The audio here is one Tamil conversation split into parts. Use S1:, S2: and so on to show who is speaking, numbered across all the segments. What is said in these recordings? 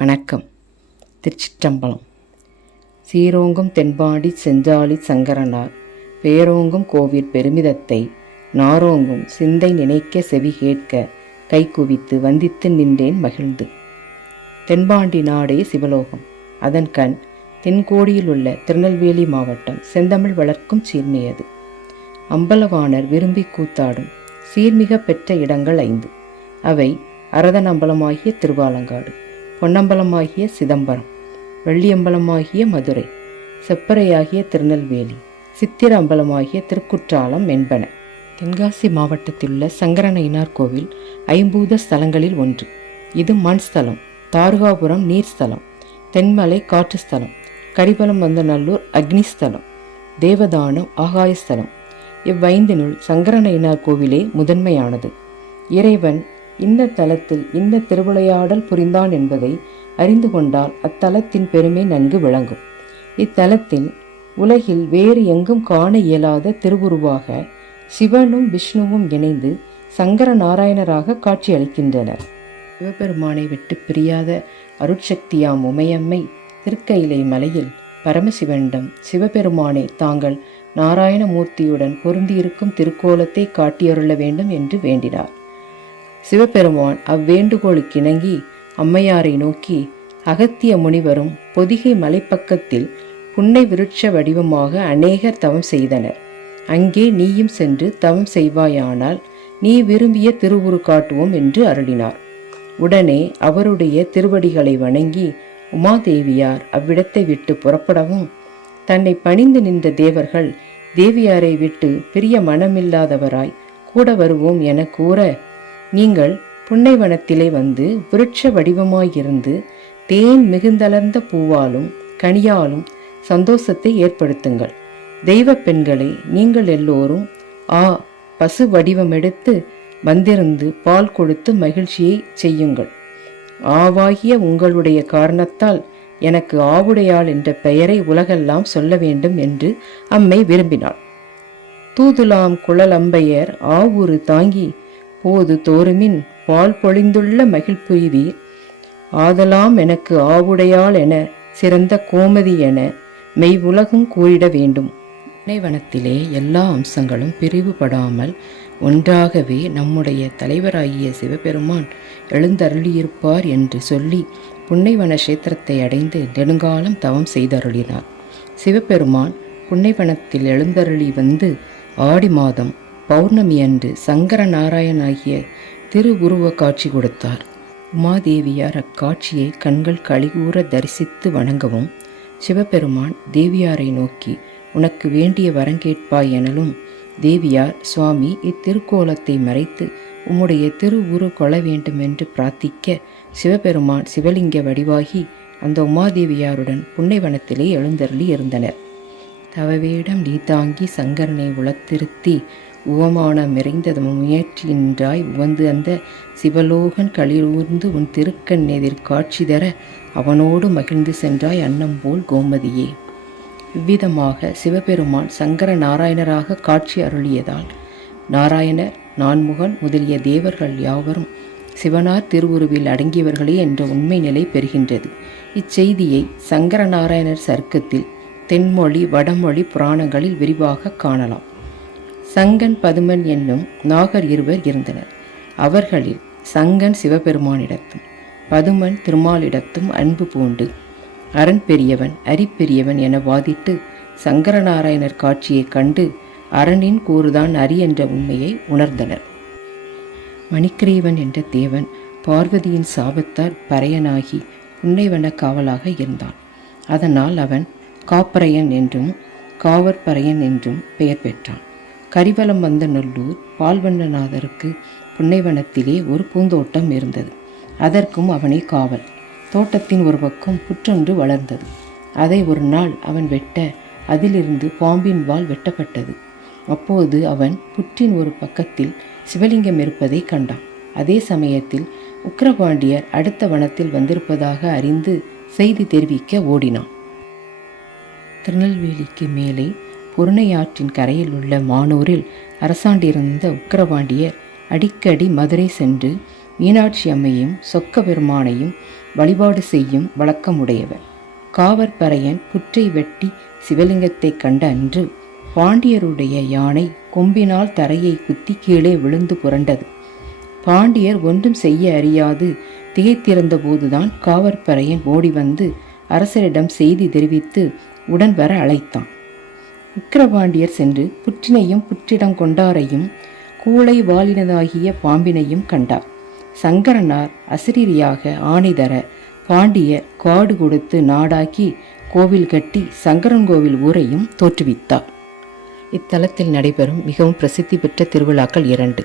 S1: வணக்கம். திருச்சிற்றம்பலம். சீரோங்கும் தென்பாடி செஞ்சாலி சங்கரனார் பேரோங்கும் கோவில் பெருமிதத்தை நாரோங்கும் சிந்தை நினைக்க செவி கேட்க கை குவித்து வந்தித்து நின்றேன் மகிழ்ந்து. தென்பாண்டி நாடே சிவலோகம். அதன் கண் தென்கோடியில் உள்ள திருநெல்வேலி மாவட்டம் செந்தமிழ் வளர்க்கும் சீர்மையது. அம்பலவாணர் விரும்பி கூத்தாடும் சீர்மிக பெற்ற இடங்கள் ஐந்து. அவை அரதன் அம்பலமாகிய திருவாலங்காடு. பொன்னம்பலமாகிய சிதம்பரம் வெள்ளியம்பலமாகிய மதுரை செப்பறையாகிய திருநெல்வேலி சித்திர அம்பலமாகிய திருக்குற்றாலம் என்பன. தென்காசி மாவட்டத்திலுள்ள சங்கரனையினார் கோவில் ஐம்பூத ஸ்தலங்களில் ஒன்று. இது மண் ஸ்தலம் தாருகாபுரம் நீர் ஸ்தலம் தென்மலை காற்று ஸ்தலம் கரிபலம் வந்தநல்லூர் அக்னிஸ்தலம் தேவதானம் ஆகாயஸ்தலம் இவ்வைந்தினுள் சங்கரனையினார் கோவிலே முதன்மையானது. இறைவன் இந்த தலத்தில் இந்த திருவிளையாடல் புரிந்தான் என்பதை அறிந்து கொண்டால் அத்தலத்தின் பெருமை நன்கு விளங்கும். இத்தலத்தில் உலகில் வேறு எங்கும் காண இயலாத திருவுருவாக சிவனும் விஷ்ணுவும் இணைந்து சங்கர நாராயணராக காட்சியளிக்கின்றனர். சிவபெருமானை விட்டு பிரியாத அருட்சக்தியாம் உமையம்மை திருக்கையிலை மலையில் பரமசிவனிடம் சிவபெருமானை தாங்கள் நாராயணமூர்த்தியுடன் பொருந்தியிருக்கும் திருக்கோலத்தை காட்டியருள வேண்டும் என்று வேண்டினார். சிவபெருமான் அவ்வேண்டுகோளுக்கிணங்கி அம்மையாரை நோக்கி அகத்திய முனிவரும் பொதிகை மலைப்பக்கத்தில் புன்னை விருட்ச வடிவமாக அநேகர் தவம் செய்தனர். அங்கே நீயும் சென்று தவம் செய்வாயானால் நீ விரும்பிய திருவுரு காட்டுவோம் என்று அருளினார். உடனே அவருடைய திருவடிகளை வணங்கி உமாதேவியார் அவ்விடத்தை விட்டு புறப்படவும் தன்னை பணிந்து நின்ற தேவர்கள் தேவியாரை விட்டு பிரிய மனமில்லாதவராய் கூட வருவோம் என கூற நீங்கள் புன்னைவனத்திலே வந்து விருட்ச வடிவமாயிருந்து தேன் மிகுந்தளர்ந்த பூவாலும் கனியாலும் சந்தோஷத்தை ஏற்படுத்துங்கள். தெய்வ பெண்களே நீங்கள் எல்லோரும் ஆ பசு வடிவமெடுத்து வந்திருந்து பால் கொடுத்து மகிழ்ச்சியை செய்யுங்கள். ஆவாகிய உங்களுடைய காரணத்தால் எனக்கு ஆவுடையாள் என்ற பெயரை உலகெல்லாம் சொல்ல வேண்டும் என்று அம்மை விரும்பினாள். தூதுலாம் குழலம்பையர் ஆவூரு தாங்கி போது தோறுமின் பால் பொழிந்துள்ள மகிழ்புய்வீர் ஆதலாம் எனக்கு ஆவுடையாள் என சிறந்த கோமதி என மெய் உலகும் கூறிட வேண்டும். புன்னைவனத்திலே எல்லா அம்சங்களும் பிரிவுபடாமல் ஒன்றாகவே நம்முடைய தலைவராகிய சிவபெருமான் எழுந்தருளியிருப்பார் என்று சொல்லி புன்னைவன கஷேத்திரத்தை அடைந்து நெடுங்காலம் தவம் செய்தருளினார். சிவபெருமான் புன்னைவனத்தில் எழுந்தருளி வந்து ஆடி மாதம் பௌர்ணமி அன்று சங்கர நாராயணாகிய திருவுருவ காட்சி கொடுத்தார். உமாதேவியார் அக்காட்சியை கண்கள் கழிகூற தரிசித்து வணங்கவும் சிவபெருமான் தேவியாரை நோக்கி உனக்கு வேண்டிய வரங்கேட்பாய் எனலும் தேவியார் சுவாமி இத்திருக்கோலத்தை மறைத்து உம்முடைய திருவுரு கொள்ள வேண்டுமென்று பிரார்த்திக்க சிவபெருமான் சிவலிங்க வடிவாகி அந்த உமாதேவியாருடன் புன்னைவனத்திலே எழுந்தருளி இருந்தனர். தவவேடம் நீ தாங்கி சங்கரனை உளத்திருத்தி உவமானம் நிறைந்ததும் முயற்சியின்றாய் உவந்து அந்த சிவலோகன் களிரூர்ந்து உன் திருக்கண் எதிர் காட்சி தர அவனோடு மகிழ்ந்து சென்றாய் அன்னம் போல் கோமதியே. இவ்விதமாக சிவபெருமான் சங்கர நாராயணராக காட்சி அருளியதால் நாராயணர் நான்முகன் முதலிய தேவர்கள் யாவரும் சிவனார் திருவுருவில் அடங்கியவர்களே என்ற உண்மை நிலை பெறுகின்றது. இச்செய்தியை சங்கர நாராயணர் சர்க்கத்தில் தென்மொழி வடமொழி புராணங்களில் விரிவாக காணலாம். சங்கன் பதுமன் என்னும் நாகர் இருவர் இருந்தனர். அவர்களில் சங்கன் சிவபெருமானிடத்தும் பதுமன் திருமாலிடத்தும் அன்பு பூண்டு அரண் பெரியவன் அரிப்பெரியவன் என வாதிட்டு சங்கரநாராயணர் காட்சியைக் கண்டு அரணின் கூறுதான் அரி என்ற உண்மையை உணர்ந்தனர். மணிக்கிரீவன் என்ற தேவன் பார்வதியின் சாபத்தால் பறையனாகி புன்னைவன காவலாக இருந்தான். அதனால் அவன் காப்பறையன் என்றும் காவற்பறையன் என்றும் பெயர் பெற்றான். கரிவலம் வந்த நல்லூர் பால்வண்ணநாதருக்கு புன்னைவனத்திலே ஒரு பூந்தோட்டம் இருந்தது. அதற்கும் அவனே காவல். தோட்டத்தின் ஒரு பக்கம் புற்றொன்று வளர்ந்தது. அதை ஒரு நாள் அவன் வெட்ட அதிலிருந்து பாம்பின் வால் வெட்டப்பட்டது. அப்போது அவன் புற்றின் ஒரு பக்கத்தில் சிவலிங்கம் இருப்பதை கண்டான். அதே சமயத்தில் உக்கிரபாண்டியர் அடுத்த வனத்தில் வந்திருப்பதாக அறிந்து செய்தி தெரிவிக்க ஓடினான். திருநெல்வேலிக்கு மேலே பொருணையாற்றின் கரையில் உள்ள மானூரில் அரசாண்டிருந்த உக்கிரபாண்டியர் அடிக்கடி மதுரை சென்று மீனாட்சி அம்மையும் சொக்க பெருமானையும் வழிபாடு செய்யும் வழக்கமுடையவர். காவற்பறையன் புற்றை வெட்டி சிவலிங்கத்தை கண்ட அன்று பாண்டியருடைய யானை கொம்பினால் தரையை குத்தி கீழே விழுந்து புரண்டது. பாண்டியர் ஒன்றும் செய்ய அறியாது. திகைத்திருந்த போதுதான் காவற்பறையன் ஓடி வந்து அரசரிடம் செய்தி தெரிவித்து உடன் வர அழைத்தான். விக்கிரபாண்டியர் சென்று புற்றினையும் புற்றிடம் கொண்டாரையும் கூளை வாலினதாகிய பாம்பினையும் கண்டார். சங்கரனார் அசிரியாக ஆணை தர பாண்டியர் காடு கொடுத்து நாடாக்கி கோவில் கட்டி சங்கரன்கோவில் ஊரையும் தோற்றுவித்தார். இத்தலத்தில் நடைபெறும் மிகவும் பிரசித்தி பெற்ற திருவிழாக்கள் இரண்டு.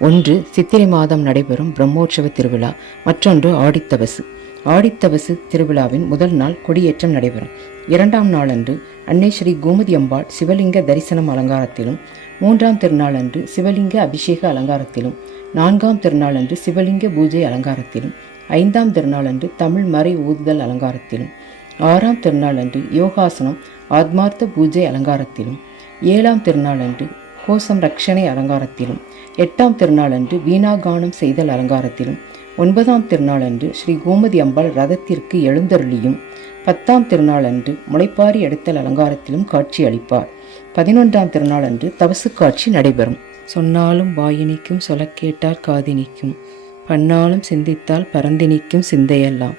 S1: ஒன்று சித்திரை மாதம் நடைபெறும் பிரம்மோற்சவ திருவிழா மற்றொன்று ஆடித்தவசு ஆடித்தவசு திருவிழாவின் முதல் நாள் கொடியேற்றம் நடைபெறும். இரண்டாம் நாளன்று அன்னை ஸ்ரீ கோமதி அம்பாள் சிவலிங்க தரிசனம் அலங்காரத்திலும் மூன்றாம் திருநாளன்று சிவலிங்க அபிஷேக அலங்காரத்திலும் நான்காம் திருநாளன்று சிவலிங்க பூஜை அலங்காரத்திலும் ஐந்தாம் திருநாளன்று தமிழ் மறை ஊதுதல் அலங்காரத்திலும் ஆறாம் திருநாளன்று யோகாசனம் ஆத்மார்த்த பூஜை அலங்காரத்திலும் ஏழாம் திருநாளன்று கோசம் ரக்ஷணை அலங்காரத்திலும் எட்டாம் திருநாளன்று வீணாகானம் செய்தல் அலங்காரத்திலும் ஒன்பதாம் திருநாளன்று ஸ்ரீ கோமதி அம்பாள் ரதத்திற்கு எழுந்தருளியும் பத்தாம் திருநாளன்று முளைப்பாரி எடுத்தல் அலங்காரத்திலும் காட்சி அளிப்பார். பதினொன்றாம் திருநாளன்று தவசு காட்சி நடைபெறும். சொன்னாலும் வாயினிக்கும் சொல்லக் கேட்டால் காதினிக்கும் பண்ணாலும் சிந்தித்தால் பரந்தினிக்கும் சிந்தையெல்லாம்.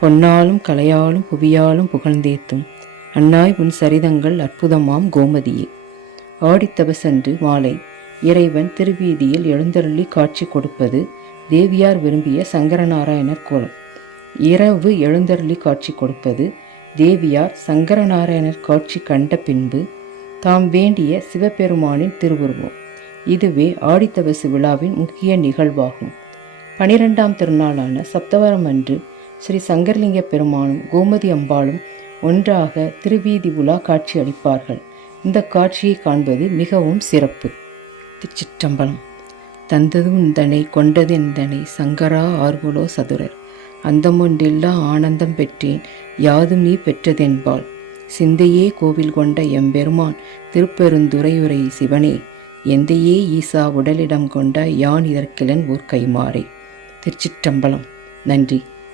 S1: பொன்னாலும் கலையாலும் புவியாலும் புகழ்ந்தேத்தும். அன்னாய் உன் சரிதங்கள் அற்புதமாம் கோமதியே. ஆடித்தபசன்று மாலை இறைவன் திருவீதியில் எழுந்தருளி காட்சி கொடுப்பது தேவியார் விரும்பிய சங்கரநாராயணர் கோலம். இரவு எழுந்தருளி காட்சி கொடுப்பது தேவியார் சங்கரநாராயணர் காட்சி கண்ட பின்பு தாம் வேண்டிய சிவபெருமானின் திருவுருவம். இதுவே ஆடித்தவசு விழாவின் முக்கிய நிகழ்வாகும். பனிரெண்டாம் திருநாளான சப்தவரம் அன்று ஸ்ரீ சங்கரலிங்க பெருமானும் கோமதி அம்பாளும் ஒன்றாக திருவீதி உலா காட்சி அளிப்பார்கள். இந்த காட்சியை காண்பது மிகவும் சிறப்பு. திருச்சிற்றம்பலம். தந்தது உந்தனை கொண்டது எந்தனை சங்கரா ஆர்வலோ சதுரர். அந்தமொன்றில்லா ஆனந்தம் பெற்றேன் யாதும் நீ பெற்றதென்பாள் சிந்தையே கோவில் கொண்ட எம்பெருமான் திருப்பெருந்துறையுரை சிவனே. எந்தையே ஈசா உடலிடம் கொண்ட யான் இதற்கிலன் ஊர் கைமாறே திருச்சிற்றம்பலம். நன்றி.